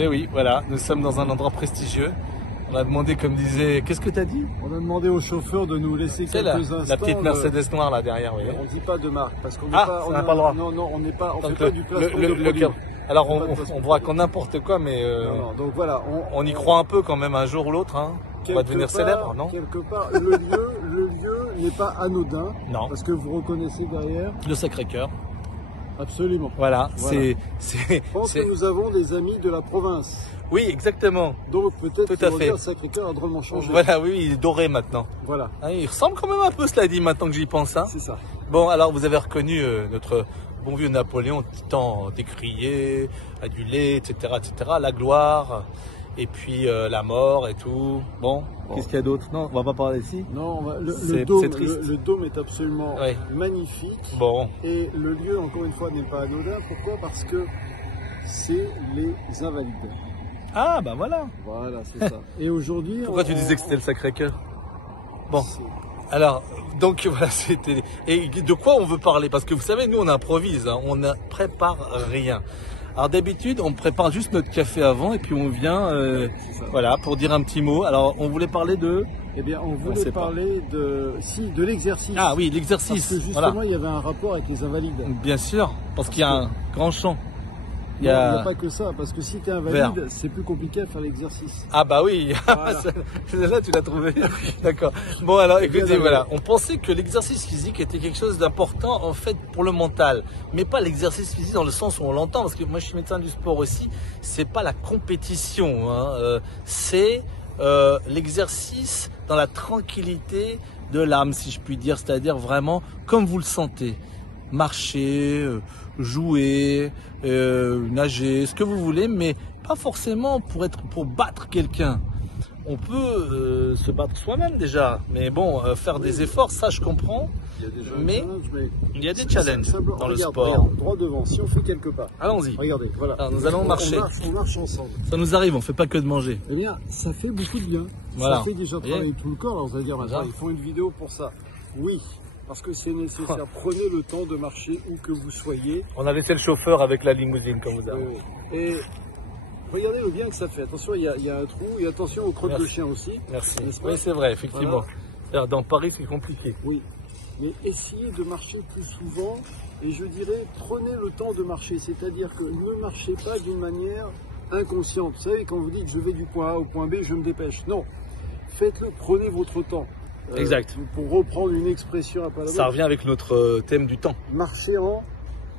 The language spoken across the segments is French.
Mais oui, voilà, nous sommes dans un endroit prestigieux. On a demandé, comme disait, qu'est-ce que tu as dit? On a demandé au chauffeur de nous laisser C'est quelques instants. la petite Mercedes noire là derrière, oui. On ne dit pas de marque parce qu'on on n'a pas le droit. Non, non, on n'est pas. On Donc, fait pas du placement de produit. Alors on voit qu'on n'importe quoi, mais Non, donc voilà, on y croit un peu quand même un jour ou l'autre. Hein. On va devenir célèbre, non? Quelque part, le lieu n'est pas anodin. Non. Parce que vous reconnaissez derrière. Le Sacré-Cœur. Absolument. Voilà. Je pense que nous avons des amis de la province. Oui, exactement. Donc peut-être que le Sacré-Cœur a drôlement changé. Voilà, oui, il est doré maintenant. Voilà. Hein, il ressemble quand même un peu, cela dit, maintenant que j'y pense. Hein. C'est ça. Bon, alors vous avez reconnu notre bon vieux Napoléon, titan décrié, adulé, etc., etc., la gloire, et puis la mort et tout. Bon. Qu'est-ce qu'il y a d'autre? Non, on va pas parler ici. Non, c'est triste. Le dôme est absolument magnifique. Bon. Et le lieu, encore une fois, n'est pas anodin. Pourquoi? Parce que c'est les Invalides. Ah, bah voilà. Voilà, c'est ça. Et aujourd'hui... Pourquoi tu disais que c'était le Sacré-Cœur? Bon. Alors, donc voilà, c'était... Et de quoi on veut parler? Parce que vous savez, nous, on improvise, hein, on ne prépare rien. Alors d'habitude, on prépare juste notre café avant et puis on vient, voilà, pour dire un petit mot. Alors, on voulait parler de... Eh bien, on voulait parler de l'exercice. Ah oui, l'exercice. Parce que justement, il y avait un rapport avec les Invalides. Bien sûr, parce qu'il y a un grand champ. Il n'y a pas que ça, parce que si tu es invalide, c'est plus compliqué à faire l'exercice. Ah bah oui, voilà. Là tu l'as trouvé. D'accord. Bon alors écoutez, voilà, on pensait que l'exercice physique était quelque chose d'important en fait pour le mental, mais pas l'exercice physique dans le sens où on l'entend, parce que moi je suis médecin du sport aussi, c'est pas la compétition, hein, c'est l'exercice dans la tranquillité de l'âme, si je puis dire, c'est-à-dire vraiment comme vous le sentez. Marcher, jouer, nager, ce que vous voulez, mais pas forcément pour battre quelqu'un. On peut se battre soi-même déjà, mais bon, faire des efforts, ça je comprends. Mais il y a des challenges dans le sport. Regarde, droit devant, si on fait quelques pas. Allons-y. Regardez, voilà. Alors, nous allons marcher. On marche ensemble. Ça nous arrive, on fait pas que de manger. Eh bien, ça fait beaucoup de bien. Voilà. Ça fait déjà travailler tout le corps. Alors, on va dire, maintenant, ils font une vidéo pour ça. Oui. Parce que c'est nécessaire. Prenez le temps de marcher où que vous soyez. On a laissé le chauffeur avec la limousine, comme vous avez. Et regardez le bien que ça fait. Attention, il y a un trou. Et attention aux crottes de chien aussi. Merci. Oui, c'est vrai, effectivement. Voilà. Dans Paris, c'est compliqué. Oui. Mais essayez de marcher plus souvent. Et je dirais, prenez le temps de marcher. C'est-à-dire que ne marchez pas d'une manière inconsciente. Vous savez, quand vous dites je vais du point A au point B, je me dépêche. Non. Faites-le. Prenez votre temps. Exact. Pour reprendre une expression à pas la ça revient avec notre thème du temps. Marcher en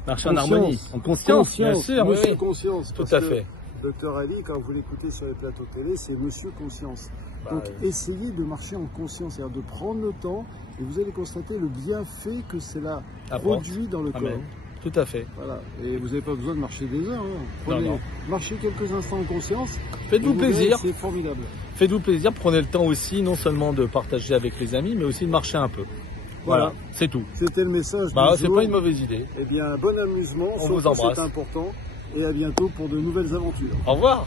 harmonie, en conscience, bien sûr. Monsieur Conscience. Tout à fait. Docteur Ali, quand vous l'écoutez sur les plateaux télé, c'est Monsieur Conscience. Donc essayez de marcher en conscience, c'est-à-dire de prendre le temps, et vous allez constater le bienfait que cela produit dans le corps. Tout à fait. Voilà. Et vous n'avez pas besoin de marcher des heures. Hein. Marchez quelques instants en conscience. Faites-vous plaisir. C'est formidable. Faites-vous plaisir. Prenez le temps aussi, non seulement de partager avec les amis, mais aussi de marcher un peu. Voilà. C'est tout. C'était le message. C'est pas une mauvaise idée. Eh bien, bon amusement. On vous embrasse. C'est important. Et à bientôt pour de nouvelles aventures. Au revoir.